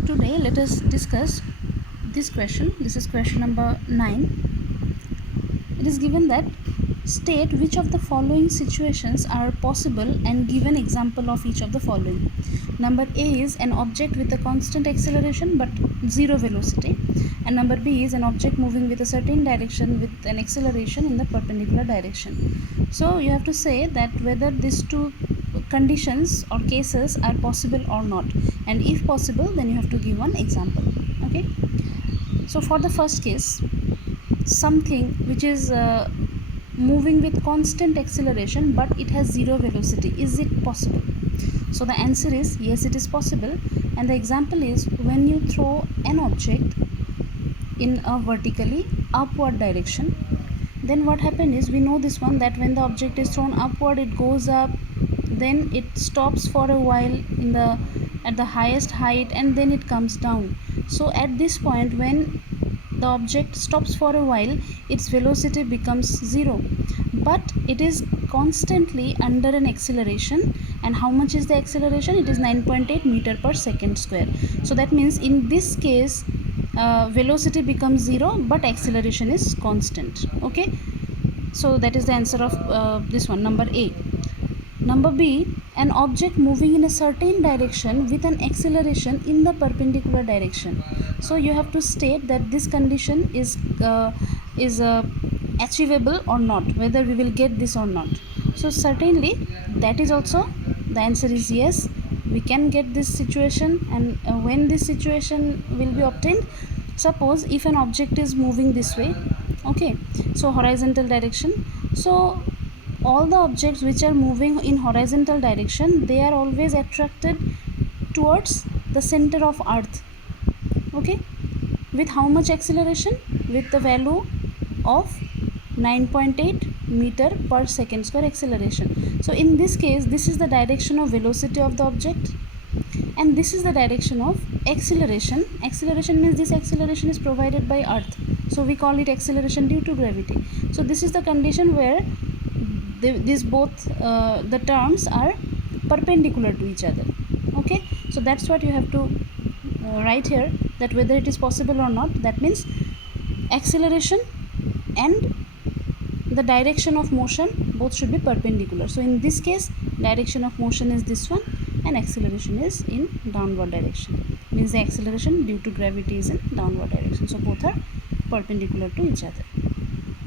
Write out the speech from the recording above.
Today let us discuss this question. This is question number 9. It is given that state which of the following situations are possible and give an example of each of the following. Number A is an object with a constant acceleration but zero velocity, and number B is an object moving with a certain direction with an acceleration in the perpendicular direction. So you have to say that whether these two conditions or cases are possible or not, and if possible then you have to give one example. Okay, so for the first case, something which is moving with constant acceleration but it has zero velocity, is it possible? So the answer is yes, it is possible. And the example is when you throw an object in a vertically upward direction, then what happens is, we know this one, that when the object is thrown upward it goes up, then it stops for a while at the highest height, and then it comes down. So at this point, when the object stops for a while, its velocity becomes zero, but it is constantly under an acceleration. And how much is the acceleration? It is 9.8 meter per second square. So that means in this case velocity becomes zero but acceleration is constant. Okay, so that is the answer of this one, number A. Number B, an object moving in a certain direction with an acceleration in the perpendicular direction. So you have to state that this condition is achievable or not, whether we will get this or not. So certainly that is also, the answer is yes, we can get this situation. And when this situation will be obtained, suppose if an object is moving this way, okay, so horizontal direction, so all the objects which are moving in horizontal direction, they are always attracted towards the center of earth. Okay, with how much acceleration? With the value of 9.8 meter per second square acceleration. So in this case, this is the direction of velocity of the object, and this is the direction of acceleration. Acceleration means this acceleration is provided by earth, so we call it acceleration due to gravity. So this is the condition where these both the terms are perpendicular to each other. Okay, so that's what you have to write here, that whether it is possible or not. That means acceleration and the direction of motion both should be perpendicular. So in this case, direction of motion is this one and acceleration is in downward direction, means the acceleration due to gravity is in downward direction. So both are perpendicular to each other.